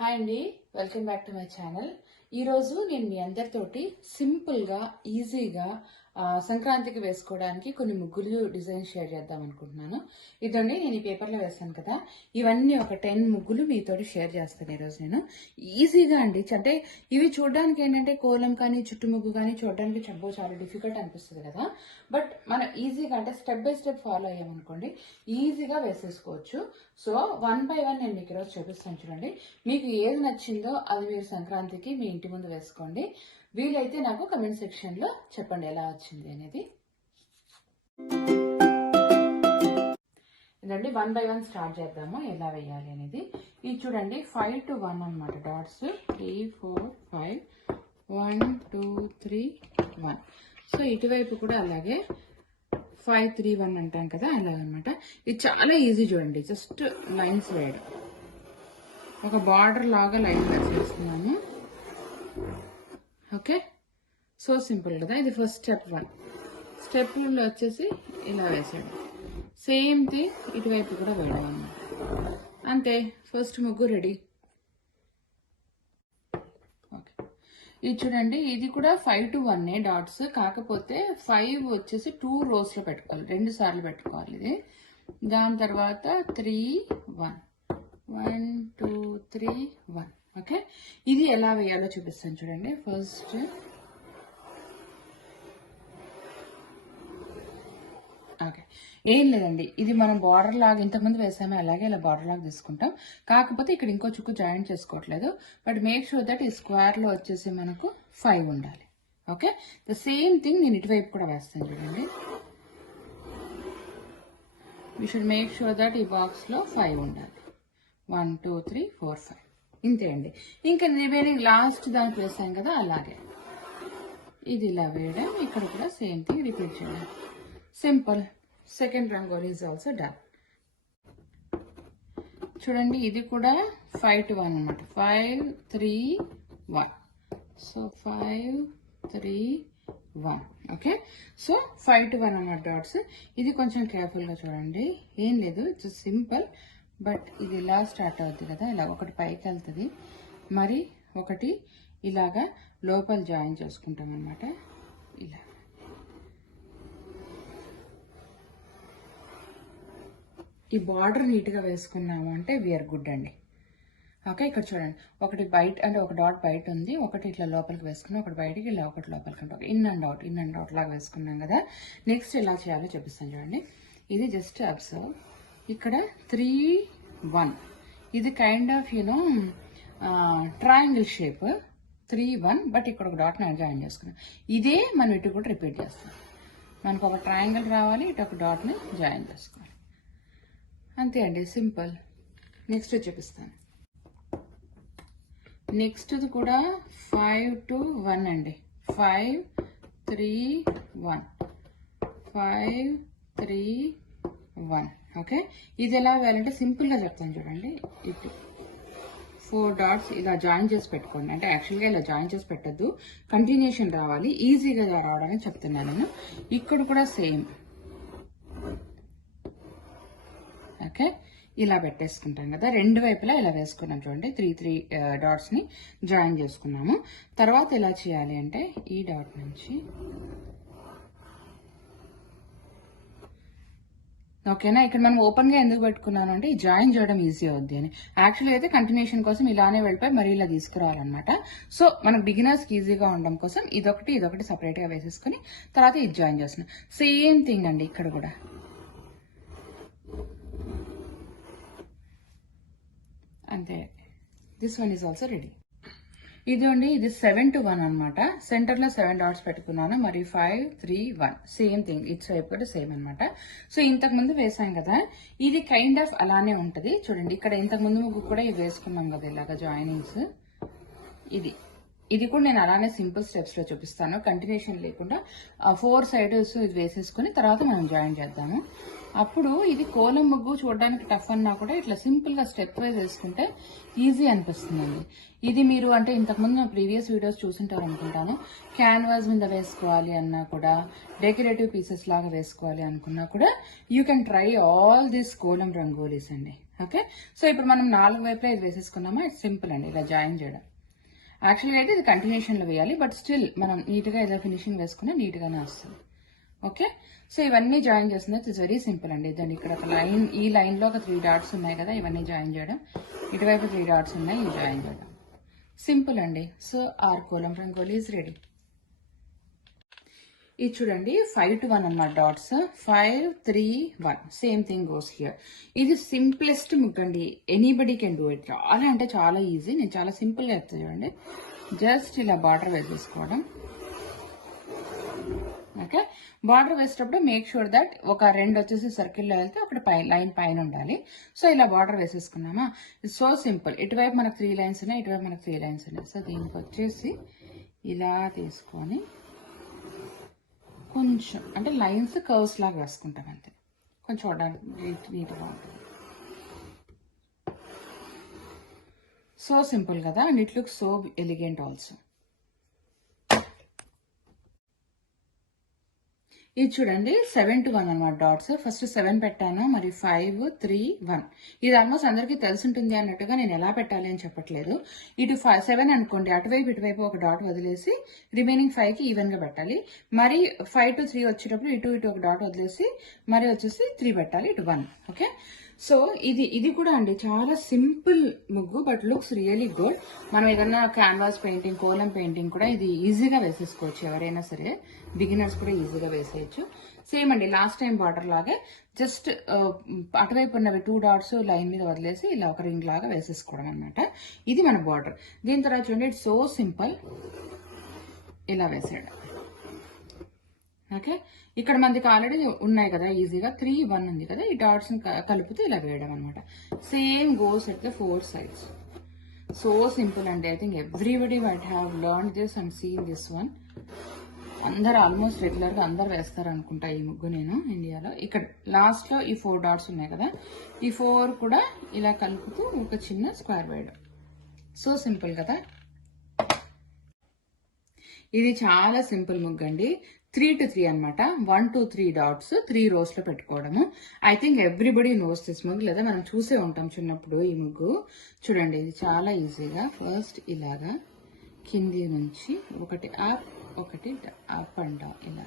Hi అండి, welcome back to my channel. ఈరోజు నేను మీ అందరితోటి సింపుల్గా ఈజీగా సంక్రాంతికి వేసుకోవడానికి కొన్ని ముగ్గులు డిజైన్ షేర్ చేద్దాం అనుకుంటున్నాను. ఇదండి నేను ఈ పేపర్లో వేస్తాను కదా, ఇవన్నీ ఒక 10 ముగ్గులు మీతోటి షేర్ చేస్తాను ఈరోజు నేను. ఈజీగా అండి, అంటే ఇవి చూడడానికి ఏంటంటే కోలం కానీ చుట్టు ముగ్గు కానీ చూడడానికి చాలా డిఫికల్ట్ అనిపిస్తుంది కదా. బట్ మనం ఈజీగా అంటే స్టెప్ బై స్టెప్ ఫాలో అయ్యామనుకోండి ఈజీగా వేసేసుకోవచ్చు. సో 1 by 1 నేను మీకు ఈరోజు చూపిస్తాను చూడండి. మీకు ఏది నచ్చిందో అది మీరు సంక్రాంతికి మీ ఇంటి ముందు వేసుకోండి. వీలైతే నాకు కమెంట్ సెక్షన్ లో చెప్పండి ఎలా వచ్చింది అనేది. ఇదండి 1 by 1 స్టార్ట్ చేద్దాము ఎలా వేయాలి అనేది. ఇది చూడండి 5 to 1 అనమాట. డాట్స్ 3 4 5 1 2 3 1. సో ఇటువైపు కూడా అలాగే 5 3 1 అంటాం కదా, అలాగనమాట. ఇది చాలా ఈజీ చూడండి, జస్ట్ లైన్స్ వేయడం. ఒక బార్డర్ లాగా లైన్ వేసేస్తున్నాము. ఓకే, సో సింపుల్ కదా. ఇది ఫస్ట్ స్టెప్ 1. స్టెప్ 2లో వచ్చేసి ఇలా వేసాడు. సేమ్ థింగ్ ఇటువైపు కూడా వేయడం అన్నమాట. అంతే, ఫస్ట్ ముగ్గు రెడీ. ఓకే, ఇది చూడండి, ఇది కూడా 5 to 1 డాట్స్. కాకపోతే 5 వచ్చేసి 2 rows లో పెట్టుకోవాలి, 2 సార్లు పెట్టుకోవాలి ఇది. దాని తర్వాత 3 1 1 2 3 1. ఓకే, ఇది ఎలా వేయాలో చూపిస్తాను చూడండి. ఫస్ట్ ఓకే, ఏం లేదండి, ఇది మనం బార్డర్ లాగా ఇంతకుముందు వేసామే అలాగే ఇలా బార్డర్ లాగా తీసుకుంటాం. కాకపోతే ఇక్కడ ఇంకో చుక్కు జాయింట్ చేసుకోవట్లేదు. బట్ మేక్ షూర్ దట్ ఈ స్క్వేర్ లో వచ్చేసి మనకు 5 ఉండాలి. ఓకే, ద సేమ్ థింగ్ నేను ఇటువైపు కూడా వేస్తాను చూడండి. We should make sure that ఈ బాక్స్ లో 5 ఉండాలి. 1 2 3 4 5. ఇంతే అండి. ఇంకా రిమైనింగ్ లాస్ట్ దానికి వేసాం కదా, అలాగే ఇది ఇలా వేయడం. ఇక్కడ కూడా సేమ్ థింగ్ రిపీట్ చేయడం. Simple. Second rangoli is also done. చూడండి, ఇది కూడా 5 to 1 అనమాట. 5 3 1. సో 5 3 1. ఓకే, సో 5 to 1 అన్నమాట డాట్స్. ఇది కొంచెం కేర్ఫుల్గా చూడండి, ఏం లేదు, ఇట్స్ సింపుల్. బట్ ఇది ఇలా స్టార్ట్ అవుతుంది కదా, ఇలా ఒకటి పైకి వెళ్తుంది, మరి ఒకటి ఇలాగా లోపల జాయిన్ చేసుకుంటాం అనమాట. ఇలా ఈ బార్డర్ నీట్గా వేసుకున్నాము అంటే వీఆర్ గుడ్ అండి. ఓకే, ఇక్కడ చూడండి, ఒకటి బయట అంటే ఒక డాట్ బయట ఉంది, ఒకటి ఇట్లా లోపలికి వేసుకున్నాం, ఒకటి బయటికి, ఇలా ఒకటి లోపలికి అంటే ఇన్ అండ్ అవుట్ లాగా వేసుకున్నాం కదా. నెక్స్ట్ ఎలా చేయాలో చూపిస్తాను చూడండి. ఇది జస్ట్ అబ్జర్వ్, ఇక్కడ 3 1. ఇది kind of triangle shape 3 1. But ఇక్కడ ఒక డాట్ నేను జాయిన్ చేసుకున్నాను. ఇదే మనం ఇటు కూడా రిపీట్ చేస్తాం. మనకు ఒక ట్రయాంగిల్ రావాలి, ఇటు ఒక డాట్ని జాయిన్ చేసుకోవాలి. అంతే అండి, సింపుల్. నెక్స్ట్ చూపిస్తాను. నెక్స్ట్ కూడా 5 to 1 అండి. 5 3 1 5 3 1. ఓకే, ఇది ఎలా వేయాలంటే సింపుల్గా చెప్తాను చూడండి. ఇటు 4 డాట్స్ ఇలా జాయిన్ చేసి పెట్టుకోండి. అంటే యాక్చువల్గా ఇలా జాయిన్ చేసి పెట్టద్దు, కంటిన్యూషన్ రావాలి, ఈజీగా రావడానికి చెప్తున్నాను నేను. ఇక్కడ కూడా సేమ్. ఓకే, ఇలా పెట్టేసుకుంటాం కదా, రెండు వైపులా ఇలా వేసుకున్నాం చూడండి. 3 3 డాట్స్ని జాయిన్ చేసుకున్నాము. తర్వాత ఎలా చేయాలి అంటే ఈ డాట్ నుంచి, ఓకేనా, ఇక్కడ మనం ఓపెన్ గా ఎందుకు పెట్టుకున్నాను అంటే ఈ జాయిన్ చేయడం ఈజీ అవుద్ది అని. యాక్చువల్లీ అయితే కంటిన్యూషన్ కోసం ఇలానే వెళ్ళిపోయి మరి ఇలా తీసుకురావాలన్నమాట. సో మనకు బిగినర్స్ కి ఈజీగా ఉండడం కోసం ఇదొకటి సపరేట్ గా వేసేసుకుని తర్వాత ఇది జాయిన్ చేస్తున్నాం. సేమ్ థింగ్ అండి ఇక్కడ కూడా. అంతే, this one is also ready. ఇదండి, ఇది 7 to 1 అనమాట. సెంటర్ లో 7 డాట్స్ పెట్టుకున్నాను, మరి 5 3 1. సేమ్ థింగ్ ఇట్స్ వైపు కూడా సేమ్ అనమాట. సో ఇంతకు ముందు వేసాం కదా, ఇది కైండ్ ఆఫ్ అలానే ఉంటది చూడండి. ఇక్కడ ఇంతకు ముందు ముగ్గు కూడా ఇవి వేసుకున్నాం కదా ఇలాగా జాయినింగ్స్. ఇది కూడా నేను అలానే సింపుల్ స్టెప్స్ లో చూపిస్తాను, కంటిన్యూషన్ లేకుండా. 4 సైడ్స్ ఇది వేసేసుకుని తర్వాత మనం జాయిన్ చేద్దాము. అప్పుడు ఇది కోలం ముగ్గు చూడడానికి టఫ్ అన్నా కూడా ఇట్లా సింపుల్ గా స్టెప్ వైజ్ వేసుకుంటే ఈజీ అనిపిస్తుందండి. ఇది మీరు అంటే ఇంతకుముందు నా ప్రీవియస్ వీడియోస్ చూసింటారు అనుకుంటాను. క్యాన్వాస్ మీద వేసుకోవాలి అన్నా కూడా, డెకరేటివ్ పీసెస్ లాగా వేసుకోవాలి అనుకున్నా కూడా you can try all these kolam rangolis అండి. ఓకే, సో ఇప్పుడు మనం 4 వైపులా ఇది వేసేసుకున్నామా, ఇట్స్ సింపుల్ అండి ఇలా జాయిన్ చేయడం. యాక్చువల్గా అయితే ఇది కంటిన్యూషన్లో వేయాలి, బట్ స్టిల్ మనం నీట్గా ఇలా ఫినిషింగ్ వేసుకుని నీట్గానే వస్తుంది. ఓకే, సో ఇవన్నీ జాయిన్ చేస్తుంది, ఇట్స్ వెరీ సింపుల్ అండి. దాన్ని ఇక్కడ ఒక లైన్, ఈ లైన్లో ఒక 3 డాట్స్ ఉన్నాయి కదా, ఇవన్నీ జాయిన్ చేయడం. ఇటువైపు 3 డాట్స్ ఉన్నాయి, ఇవి జాయిన్ చేయడం. సింపుల్ అండి. So our kolam rangoli is ready. ఇది చూడండి 5 to 1 అన్నమాట dots. 5 3 1 same thing goes here. ఇది సింప్లెస్ట్ ముగ్గండి, ఎనీబడి కెన్ డూ ఇట్. చాలా అంటే చాలా ఈజీ. నేను చాలా సింపుల్గా చెప్తాను చూడండి. జస్ట్ ఇలా బార్డర్ వేసేసుకోవడం. ఓకే, బార్డర్ వేసేటప్పుడు మేక్ షూర్ దట్ ఒక 2 వచ్చేసి సర్కిల్లో వెళ్తే ఒకటి లైన్ పైన ఉండాలి. సో ఇలా బార్డర్ వేసేసుకున్నామా, సో సింపుల్. ఇటువైపు మనకు 3 లైన్స్ ఉన్నాయి, ఇటువైపు మనకు 3 లైన్స్ ఉన్నాయి. సో దీనికి వచ్చేసి ఇలా తీసుకొని కొంచెం అంటే లైన్స్ కర్వ్స్ లాగా వేసుకుంటాం అంతే, కొంచెం చూడడానికి నీట్గా ఉంటుంది. సో సింపుల్ కదా, and it looks so elegant also. ఇది చూడండి 7 to 1 అనమాట డాట్స్. ఫస్ట్ 7 పెట్టాను, మరి 5 3 1. ఇది ఆల్మోస్ట్ అందరికీ తెలిసింటుంది అన్నట్టుగా నేను ఎలా పెట్టాలి అని చెప్పట్లేదు. ఇటు 7 అనుకోండి, అటువైపు ఇటువైపు ఒక డాట్ వదిలేసి రిమైనింగ్ 5కి ఈవెన్గా పెట్టాలి. మరి 5 to 3 వచ్చేటప్పుడు ఇటు ఇటు ఒక డాట్ వదిలేసి మరి వచ్చేసి 3 పెట్టాలి, ఇటు 1. ఓకే, సో ఇది కూడా అండి చాలా సింపుల్ ముగ్గు, బట్ లుక్స్ రియలీ గుడ్. మనం ఏదన్నా క్యాన్వాస్ పెయింటింగ్, కోలం పెయింటింగ్ కూడా ఇది ఈజీగా వేసేసుకోవచ్చు. ఎవరైనా సరే బిగినర్స్ కూడా ఈజీగా వేసేయచ్చు. సేమ్ అండి లాస్ట్ టైం బార్డర్ లాగే జస్ట్ అటువైపు ఉన్నవి 2 డాట్స్ లైన్ మీద వదిలేసి ఇలా ఒక రింగ్ లాగా వేసేసుకోవడం అనమాట. ఇది మన బార్డర్. దీని తర్వాత చూడండి ఇట్స్ సో సింపుల్, ఇలా వేసేయడం. ఓకే, ఇక్కడ మనకి ఆల్రెడీ ఉన్నాయి కదా ఈజీగా 3 1 ఉంది కదా, ఈ డాట్స్ కలుపుతూ ఇలా వేయడం అనమాట. Same goes at the 4 sides. So simple అండి. I think everybody might have learn this and seen this one. అందరు ఆల్మోస్ట్ రెగ్యులర్గా అందరు వేస్తారు అనుకుంటా ఈ ముగ్గు నేను ఇండియాలో. ఇక్కడ లాస్ట్లో ఈ 4 డాట్స్ ఉన్నాయి కదా, ఈ 4 కూడా ఇలా కలుపుతూ ఒక చిన్న స్క్వేర్ వేయడం. సో సింపుల్ కదా. ఇది చాలా సింపుల్ ముగ్గు అండి. 3 to 3 అనమాట. 1 2 3 డాట్స్ 3 rows లో పెట్టుకోవడము. I think everybody knows this ముగ్గు, లేదా మనం చూసే ఉంటాం చిన్నప్పుడు ఈ ముగ్గు. చూడండి ఇది చాలా ఈజీగా ఫస్ట్ ఇలాగా కింది నుంచి ఒకటి అప్, ఒకటి అప్ అండ్ డౌన్ ఇలా.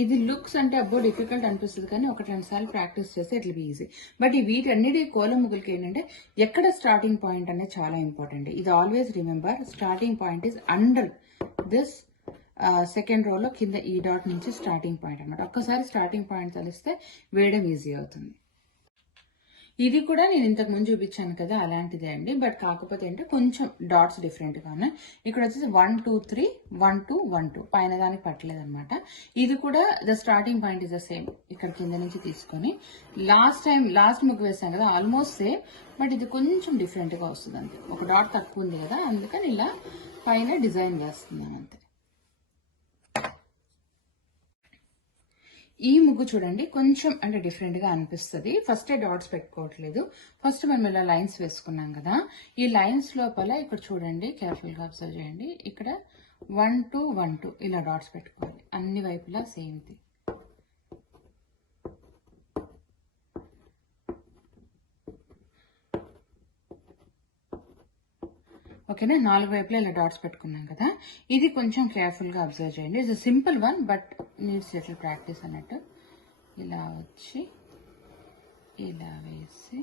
ఇది లుక్స్ అంటే అబ్బో డిఫికల్ట్ అనిపిస్తుంది, కానీ 1-2 సార్లు ప్రాక్టీస్ చేస్తే it will be easy. But ఈ వీటన్నిటి కోలం ముగ్గులకి ఏంటంటే ఎక్కడ స్టార్టింగ్ పాయింట్ అనేది చాలా ఇంపార్టెంట్. ఇది always remember, starting point is under this second రోలో కింద ఈ డాట్ నుంచి స్టార్టింగ్ పాయింట్ అనమాట. ఒక్కసారి స్టార్టింగ్ పాయింట్ తెలిస్తే వేయడం ఈజీ అవుతుంది. ఇది కూడా నేను ఇంతకు ముందు చూపించాను కదా అలాంటిదే అండి, బట్ కాకపోతే అంటే కొంచెం డాట్స్ డిఫరెంట్గా ఉన్నాయి. ఇక్కడ వచ్చేసి 1 2 3 1 2 1 2 పైన దానికి పట్టలేదు అనమాట. ఇది కూడా the starting point is the same. ఇక్కడ కింద నుంచి తీసుకొని లాస్ట్ ముగ్గు వేసాం కదా ఆల్మోస్ట్ సేమ్, బట్ ఇది కొంచెం డిఫరెంట్గా వస్తుంది అంతే. ఒక డాట్ తక్కువ ఉంది కదా, అందుకని ఇలా పైన డిజైన్ వేస్తున్నాను అంతే. ఈ ముగ్గు చూడండి కొంచెం అంటే డిఫరెంట్గా అనిపిస్తుంది. ఫస్టే డాట్స్ పెట్టుకోవట్లేదు, ఫస్ట్ మనం ఇలా లైన్స్ వేసుకున్నాం కదా, ఈ లైన్స్ లోపల ఇక్కడ చూడండి కేర్ఫుల్గా అబ్జర్వ్ చేయండి, ఇక్కడ 1 2 1 2 ఇలా డాట్స్ పెట్టుకోవాలి అన్ని వైపులా సేమ్ థింగ్. ఓకేనా, 4 వైపులా ఇలా డాట్స్ పెట్టుకున్నాం కదా. ఇది కొంచెం కేర్ఫుల్గా అబ్జర్వ్ చేయండి. It's simple one but needs little practice అన్నట్టు. ఇలా వచ్చి ఇలా వేసి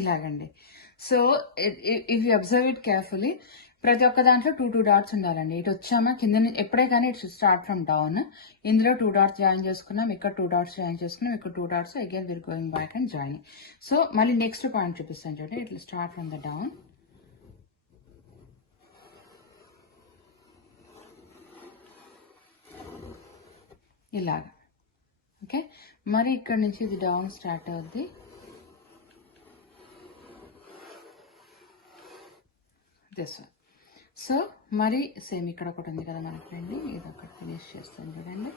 ఇలాగండి. So if you observe it carefully, ప్రతి ఒక్క దాంట్లో 2 డాట్స్ ఉండాలండి. ఇటు వచ్చామా కింద ఎప్పుడే కానీ ఇట్ స్టార్ట్ ఫ్రమ్ డౌన్. ఇందులో 2 డాట్స్ జాయిన్ చేసుకున్నాం, ఇక్కడ 2 డాట్స్ జాయిన్ చేసుకున్నాం, ఇక్కడ 2 dots, again Veer going back and joining. So మళ్ళీ నెక్స్ట్ పాయింట్ చూపిస్తాను చూడండి. It start from the down, ఇలాగా. ఓకే, మరి ఇక్కడ నుంచి ఇది డౌన్ స్టార్ట్ అవుద్ది, దిస్ వన్. సో మరి సేమ్ ఇక్కడ ఒకటి ఉంది కదా మన ఫ్రెండ్, ఇది ఒకటి ఫినిష్ చేస్తాను చూడండి.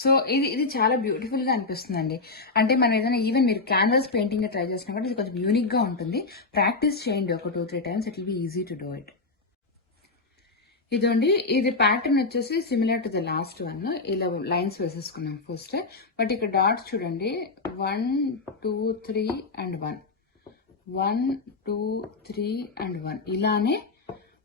సో ఇది చాలా బ్యూటిఫుల్గా అనిపిస్తుందండి. అంటే మనం ఏదైనా ఈవెన్ మీరు క్యాన్వాస్ పెయింటింగ్ ట్రై చేసినా కూడా ఇది కొంచెం యూనిక్గా ఉంటుంది. ప్రాక్టీస్ చేయండి ఒక 2-3 times, it will be easy to do it. ఇదండి, ఇది ప్యాటర్న్ వచ్చేసి similar to the last one. ఇలా లైన్స్ వేసేసుకున్నాం ఫస్ట్. బట్ ఇక్కడ డాట్స్ చూడండి, 1 2 3 అండ్ 1, 1 2 3 అండ్ 1 ఇలానే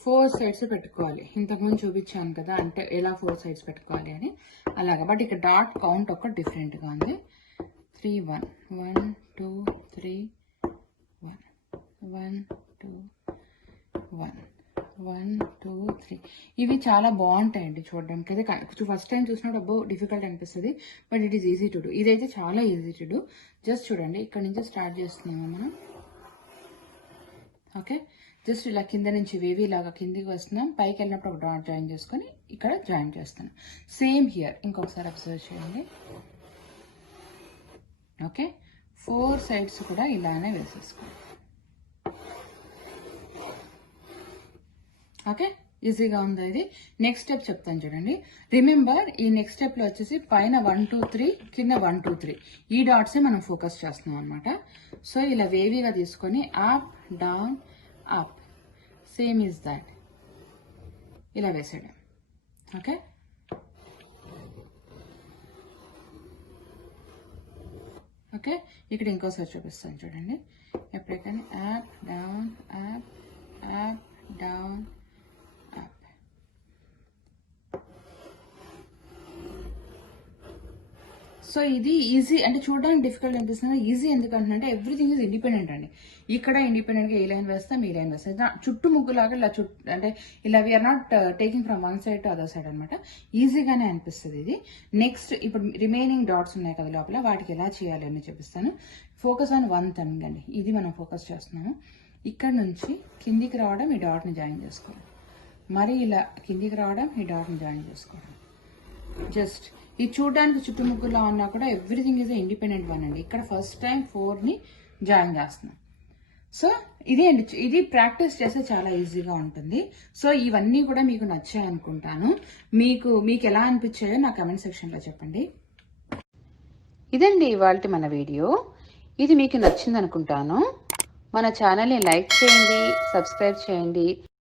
4 సైడ్స్ పెట్టుకోవాలి. ఇంతకుముందు చూపించాను కదా అంటే ఎలా 4 సైడ్స్ పెట్టుకోవాలి అని, అలాగా. బట్ ఇక్కడ డాట్ కౌంట్ ఒక డిఫరెంట్గా ఉంది. 3 1 1 2 3 1 1 2 1 1 2 3. ఇవి చాలా బాగుంటాయండి చూడడానికి. అదే ఫస్ట్ టైం చూసినప్పుడు అబ్బో డిఫికల్ట్ అనిపిస్తుంది, but it is easy to do. ఇదైతే చాలా ఈజీ టు డూ. జస్ట్ చూడండి, ఇక్కడ నుంచి స్టార్ట్ చేస్తున్నాము మనం. ఓకే, జస్ట్ ఇలా కింద నుంచి వేవి లాగా కిందికి వస్తున్నాం. పైకి వెళ్ళినప్పుడు ఒక డాట్ జాయిన్ చేసుకొని ఇక్కడ జాయిన్ చేస్తున్నాం. సేమ్ హియర్ ఇంకొకసారి అబ్జర్వ్ చేయండి. ఓకే, 4 సైడ్స్ కూడా ఇలానే వేసేసుకోండి. ఓకే, ఈజీగా ఉందా ఇది? నెక్స్ట్ స్టెప్ చెప్తాను చూడండి. రిమెంబర్, ఈ నెక్స్ట్ స్టెప్లో వచ్చేసి పైన 1 2 3, కింద 1 2 3 ఈ డాట్సే మనం ఫోకస్ చేస్తున్నాం అనమాట. సో ఇలా వేవీగా తీసుకొని up down up, same is that, ఇలా వేసాడు. ఓకే, ఓకే, ఇక్కడ ఇంకోసారి చూపిస్తాను చూడండి. ఎప్పుడైనా up down up up down up. So ఇది ఈజీ అంటే చూడడానికి డిఫికల్ట్ అనిపిస్తుంది. ఈజీ ఎందుకంటే ఎవ్రీథింగ్ ఈజ్ ఇండిపెండెంట్ అండి. ఇక్కడ ఇండిపెండెంట్గా ఏ లైన్ వేస్తాం, ఈ లైన్ వేస్తాం. చుట్టూ ముగ్గులాగా ఇలా అంటే ఇలా we are not taking from one side to other side అనమాట. ఈజీగానే అనిపిస్తుంది ఇది. నెక్స్ట్ ఇప్పుడు రిమైనింగ్ డాట్స్ ఉన్నాయి కదా లోపల, వాటికి ఎలా చేయాలి అని చూపిస్తాను. ఫోకస్ ఆన్ వన్ థింగ్ అండి, ఇది మనం ఫోకస్ చేస్తున్నాము. ఇక్కడ నుంచి కిందికి రావడం, ఈ డాట్ని జాయిన్ చేసుకోవడం, మరి ఇలా కిందికి రావడం, ఈ డాట్ని జాయిన్ చేసుకోవడం. జస్ట్ ఇది చూడడానికి చుట్టుముగ్గులా ఉన్నా కూడా ఎవ్రీథింగ్ ఈజ్ ఇండిపెండెంట్ వన్ అండి. ఇక్కడ ఫస్ట్ టైం 4ని జాయిన్ చేస్తున్నాం. సో ఇదే అండి, ఇది ప్రాక్టీస్ చేస్తే చాలా ఈజీగా ఉంటుంది. సో ఇవన్నీ కూడా మీకు నచ్చాయి అనుకుంటాను. మీకు ఎలా అనిపించాయో నా కమెంట్ సెక్షన్లో చెప్పండి. ఇదండి ఇవాళ మన వీడియో. ఇది మీకు నచ్చింది అనుకుంటాను. మన ఛానల్ని లైక్ చేయండి, సబ్స్క్రైబ్ చేయండి.